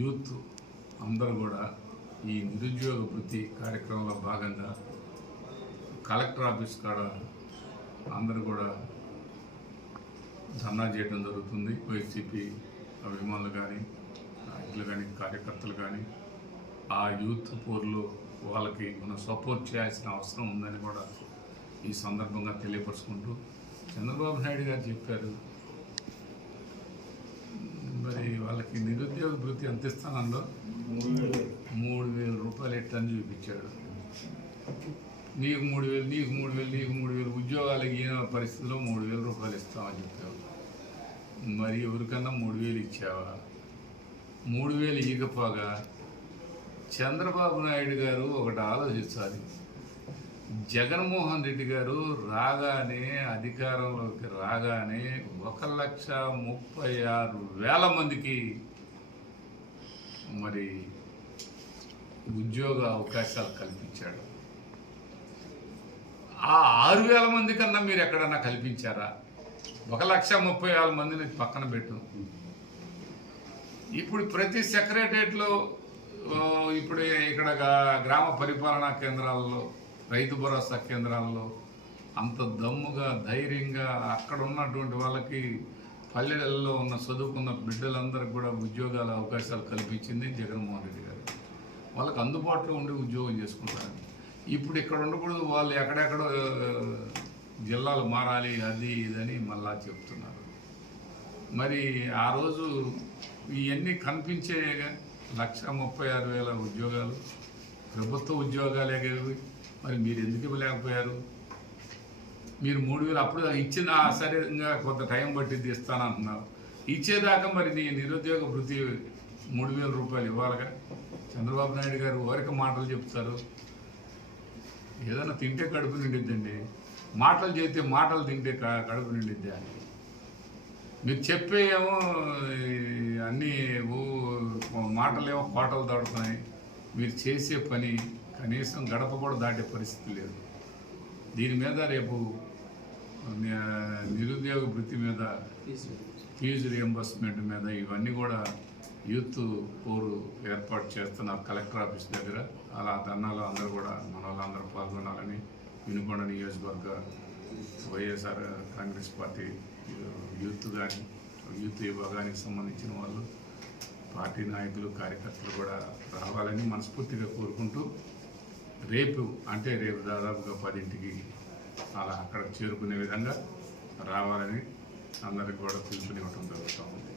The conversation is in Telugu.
యూత్ అందరూ కూడా ఈ నిరుద్యోగ వృత్తి కార్యక్రమంలో భాగంగా కలెక్టర్ ఆఫీస్ కాడ అందరూ కూడా ధర్నా చేయడం జరుగుతుంది. వైసీపీ అభిమానులు కానీ నాయకులు కానీ కార్యకర్తలు కానీ ఆ యూత్ పోర్లో వాళ్ళకి మనం సపోర్ట్ చేయాల్సిన అవసరం ఉందని కూడా ఈ సందర్భంగా తెలియపరుచుకుంటూ చంద్రబాబు నాయుడు గారు చెప్పారు, మరి వాళ్ళకి నిరుద్యోగ వృత్తి ఎంత ఇస్తానో 3,000 రూపాయలు ఎట్టని చూపించాడు. నీకు 3,000 నీకు 3,000 నీకు 3,000 ఉద్యోగాలు ఇయ్యన పరిస్థితిలో 3,000 రూపాయలు ఇస్తామని చెప్పావు. మరి ఎవరికన్నా 3,000 ఇచ్చావా? 3,000 ఇవ్వకపోగా చంద్రబాబు నాయుడు గారు ఒకటి ఆలోచించాలి. జగన్మోహన్ రెడ్డి గారు రాగానే అధికారంలోకి రాగానే 1,36,000 మందికి మరి ఉద్యోగ అవకాశాలు కల్పించాడు. ఆ 6,000 మంది కన్నా మీరు ఎక్కడన్నా కల్పించారా? 1,30,000 మందిని పక్కన పెట్టు. ఇప్పుడు ప్రతి సెక్రటరియట్లో ఇప్పుడు ఇక్కడ గ్రామ పరిపాలనా కేంద్రాల్లో, రైతు భరోసా కేంద్రాల్లో అంత దమ్ముగా ధైర్యంగా అక్కడ ఉన్నటువంటి వాళ్ళకి పల్లెలలో ఉన్న చదువుకున్న బిడ్డలందరికీ కూడా ఉద్యోగాల అవకాశాలు కల్పించింది జగన్మోహన్ రెడ్డి గారు. వాళ్ళకి అందుబాటులో ఉండి ఉద్యోగం చేసుకుంటారు. ఇప్పుడు ఇక్కడ ఉండకూడదు, వాళ్ళు ఎక్కడెక్కడో జిల్లాలు మారాలి అది ఇదని మళ్ళా చెప్తున్నారు. మరి ఆ రోజు ఇవన్నీ కనిపించే 1,36,000 ఉద్యోగాలు ప్రభుత్వ ఉద్యోగాలే కదా. మరి మీరు ఎందుకు ఇవ్వలేకపోయారు? మీరు 3,000 అప్పుడు ఇచ్చిన సరే ఇంకా కొంత టైం పట్టింది ఇస్తానంటున్నారు. ఇచ్చేదాకా మరి నీ నిరుద్యోగ వృత్తి 3,000 రూపాయలు ఇవ్వాలిగా. చంద్రబాబు నాయుడు గారు ఓరిక మాటలు చెప్తారు. ఏదైనా తింటే కడుపు నిండిద్దండి, మాటలు చేస్తే మాటలు తింటే కడుపు నిండిద్ది అని మీరు చెప్పేయేమో అన్నీ మాటలేమో కోటలు దాడుతున్నాయి. మీరు చేసే పని కనీసం గడప కూడా దాటే పరిస్థితి లేదు. దీని మీద రేపు నిరుద్యోగ వృత్తి మీద, ఫీజు రియంబర్స్మెంట్ మీద ఇవన్నీ కూడా యూత్ పోరు ఏర్పాటు చేస్తున్నారు కలెక్టర్ ఆఫీస్ దగ్గర. అలా ధర్నాలో అందరూ కూడా మన వాళ్ళందరూ పాల్గొనాలని వినుకొండ నియోజకవర్గ వైఎస్ఆర్ కాంగ్రెస్ పార్టీ యూత్ కానీ యూత్ విభాగానికి సంబంధించిన వాళ్ళు, పార్టీ నాయకులు, కార్యకర్తలు కూడా రావాలని మనస్ఫూర్తిగా కోరుకుంటూ రేపు దాదాపుగా 10ంటికి అలా అక్కడ చేరుకునే విధంగా రావాలని అందరికి కూడా పిలుపునివ్వటం జరుగుతూ ఉంది.